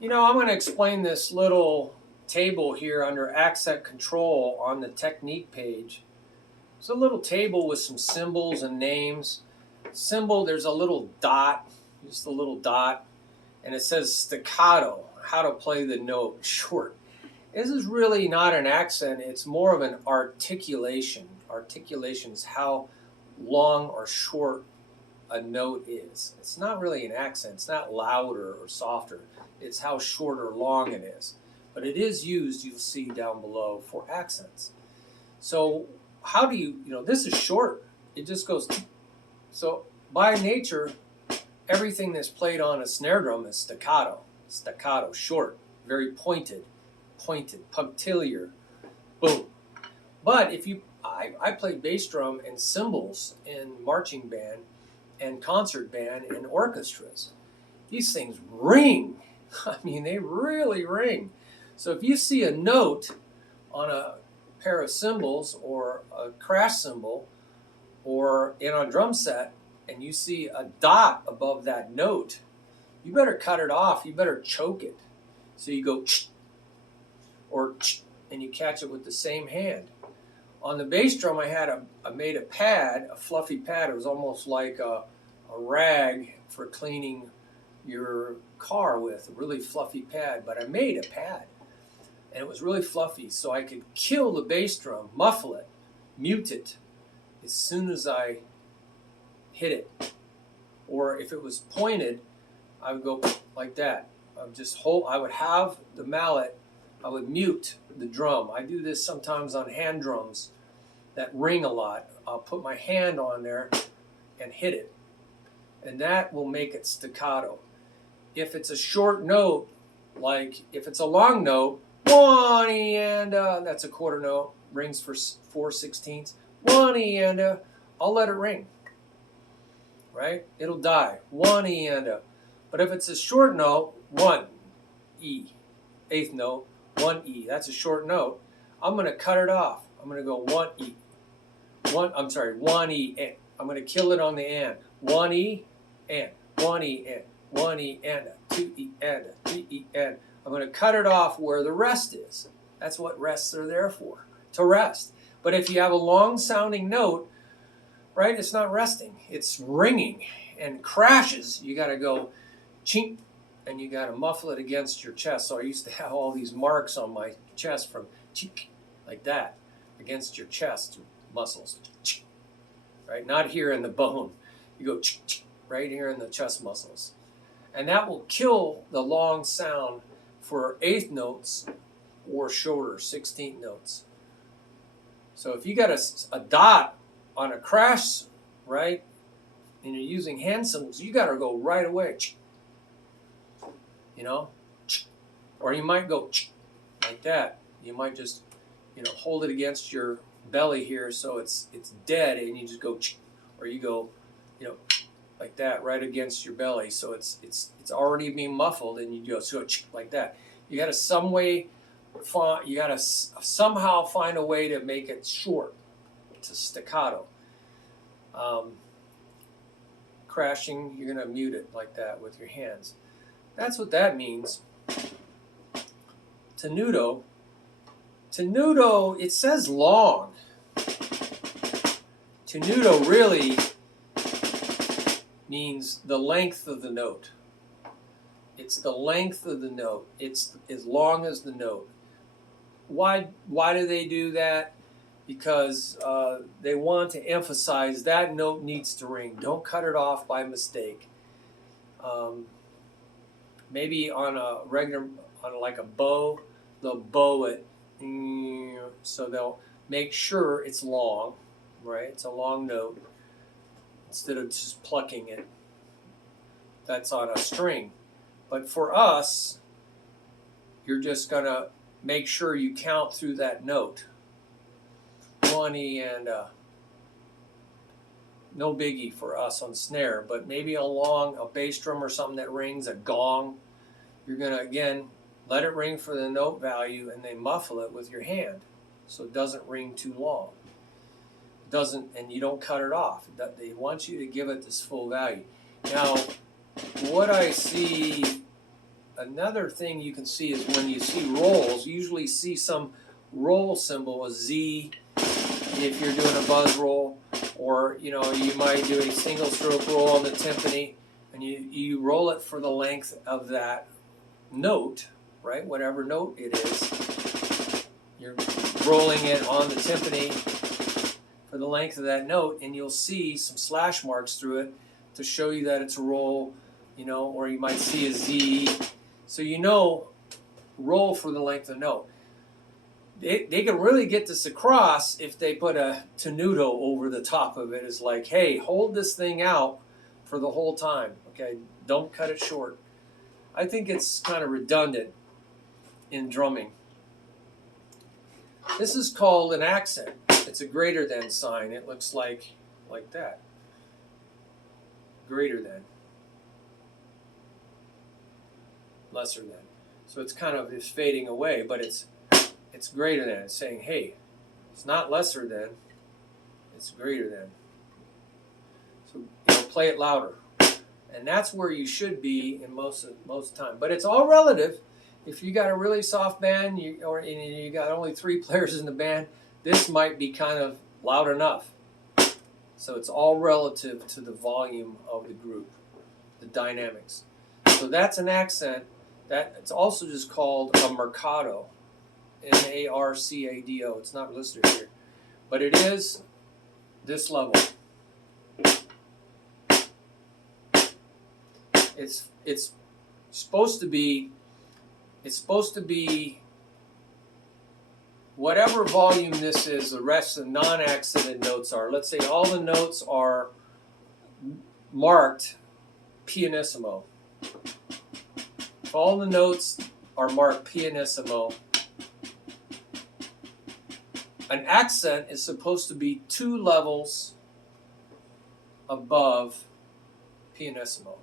You know, I'm going to explain this little table here under accent control on the technique page. It's a little table with some symbols and names. Symbol, there's a little dot, just a little dot, and it says staccato, how to play the note short. This is really not an accent, it's more of an articulation. Articulation is how long or short a note is. It's not really an accent, it's not louder or softer, it's how short or long it is. But it is used, you'll see down below, for accents. So how do you this is short, it just goes. So by nature, everything that's played on a snare drum is staccato. Staccato, short, very pointed, punctiliar, boom. But if you, I played bass drum and cymbals in marching band and concert band and orchestras. These things ring. I mean, they really ring. So if you see a note on a pair of cymbals or a crash cymbal or in a drum set, and you see a dot above that note, you better cut it off. You better choke it. So you go or and you catch it with the same hand. On the bass drum, I made a pad, a fluffy pad. It was almost like a rag for cleaning your car with, a really fluffy pad. But I made a pad, and it was really fluffy, so I could kill the bass drum, muffle it, mute it, as soon as I hit it. Or if it was pointed, I would go like that. I would have the mallet, I would mute the drum. I do this sometimes on hand drums that ring a lot. I'll put my hand on there and hit it, and that will make it staccato. If it's a short note, like if it's a long note, one and that's a quarter note, rings for 4/16. One and I'll let it ring. Right? It'll die. One and But if it's a short note, one E, eighth note, one E. That's a short note. I'm going to cut it off. I'm going to go one E. One E and. I'm going to kill it on the and. One E and. One E and. One E and. Two E and. Three E and. I'm going to cut it off where the rest is. That's what rests are there for, to rest. But if you have a long sounding note, right, it's not resting. It's ringing and crashes. You got to go chink, and you got to muffle it against your chest. So I used to have all these marks on my chest from chink, like that, against your chest muscles. Right, not here in the bone. You go right here in the chest muscles. And that will kill the long sound for eighth notes or shorter, 16th notes. So if you got a dot on a crash, right, and you're using hand cymbals, you got to go right away. Or you might go like that. You might just, hold it against your belly here so it's dead, and you just go, or you go, like that, right against your belly, so it's already being muffled, and you go like that. You got to somehow find a way to make it short, to staccato. Crashing, you're going to mute it like that with your hands. That's what that means. Tenuto, it says long. Tenuto really means the length of the note. It's the length of the note. It's as long as the note. Why do they do that? Because they want to emphasize that note needs to ring. Don't cut it off by mistake. Maybe on a regular, like a bow, they'll bow it, so they'll make sure it's long, right? It's a long note instead of just plucking it. That's on a string. But for us, you're just going to make sure you count through that note. One E and no biggie for us on snare, but maybe along a bass drum or something that rings, a gong, you're going to, again, let it ring for the note value and then muffle it with your hand so it doesn't ring too long. And you don't cut it off. They want you to give it this full value. Now, what I see another thing you can see is when you see rolls, you usually see some roll symbol, a Z, if you're doing a buzz roll, or you might do a single stroke roll on the timpani, and you roll it for the length of that note, right? Whatever note it is, you're rolling it on the timpani for the length of that note, and you'll see some slash marks through it to show you that it's a roll, or you might see a Z. So roll for the length of the note. They can really get this across if they put a tenuto over the top of it. It's like, hey, hold this thing out for the whole time. Okay, don't cut it short. I think it's kind of redundant in drumming. This is called an accent. It's a greater than sign. It looks like that. Greater than. Lesser than. So it's kind of just fading away, but it's greater than. It's saying, hey, it's not lesser than, it's greater than. So play it louder. And that's where you should be in most of the time. But it's all relative. If you got a really soft band, or you got only 3 players in the band, this might be kind of loud enough. So it's all relative to the volume of the group, the dynamics. So that's an accent. It's also just called a marcato. M-A-R-C-A-D-O. It's not listed here, but it is this level. It's supposed to be whatever volume this is. The rest of the non-accented notes are. Let's say all the notes are marked pianissimo. If all the notes are marked pianissimo, an accent is supposed to be 2 levels above pianissimo.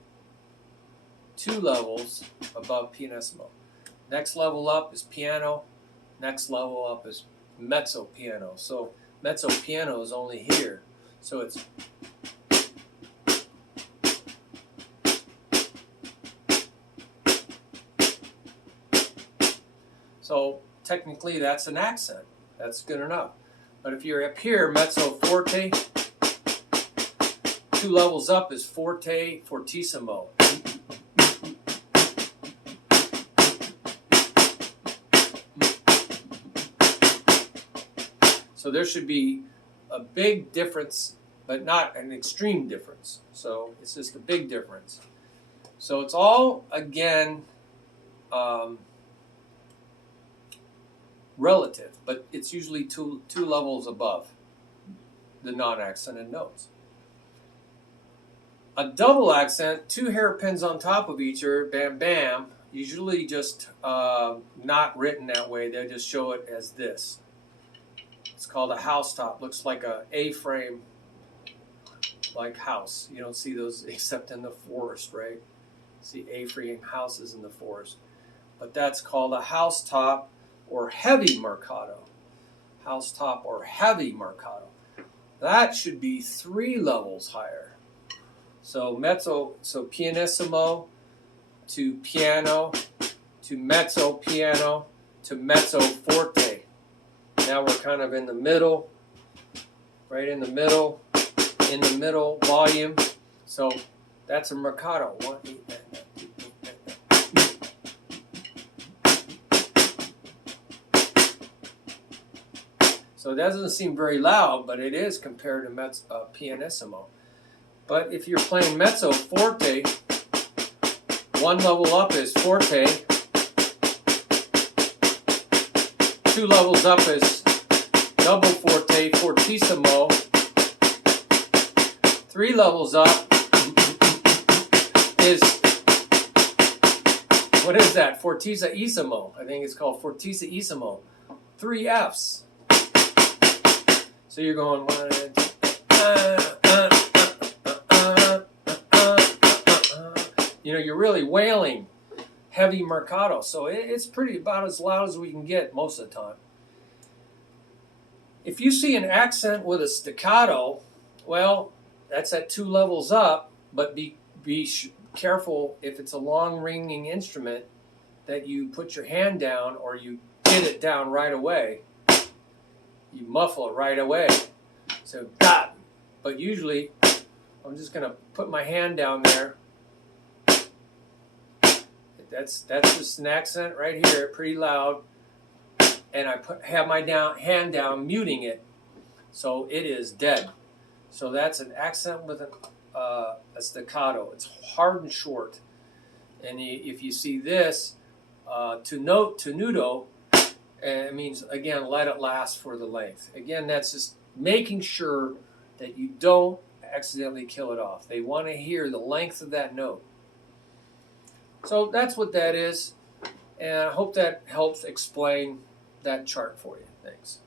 2 levels above pianissimo. Next level up is piano. Next level up is mezzo piano. So mezzo piano is only here. So it's technically that's an accent. That's good enough. But if you're up here, mezzo forte, 2 levels up is forte fortissimo. So there should be a big difference, but not an extreme difference. So it's just a big difference. So it's all, again, relative, but it's usually two levels above the non-accented notes. A double accent, 2 hairpins on top of each other, bam, bam, usually just not written that way. They just show it as this. It's called a house top. Looks like a A-frame, like house. You don't see those except in the forest, right? See A-frame houses in the forest. But that's called a house top or heavy marcato. House top or heavy marcato. That should be 3 levels higher. So pianissimo to piano to mezzo piano to mezzo forte. Now we're kind of in the middle, right in the middle volume. So that's a marcato. 1, 8, 9, 9, 2, 8, 9. So it doesn't seem very loud, but it is compared to pianissimo. But if you're playing mezzo forte, 1 level up is forte, 2 levels up is double forte, fortissimo, 3 levels up is, what is that? Fortissimo. I think it's called fortissimo. 3 Fs. So you're going 1, 2, you're really wailing heavy marcato. So it's pretty about as loud as we can get most of the time. If you see an accent with a staccato, well, that's at 2 levels up, but be careful if it's a long ringing instrument. that you put your hand down or you get it down right away. You muffle it right away. So, God. But usually, I'm just going to put my hand down there. That's just an accent right here, pretty loud. And I have my hand down, muting it. So it is dead. So that's an accent with a staccato. It's hard and short. And if you see this, tenuto, it means, again, let it last for the length. Again, that's just making sure that you don't accidentally kill it off. They want to hear the length of that note. So that's what that is. And I hope that helps explain that chart for you. Thanks.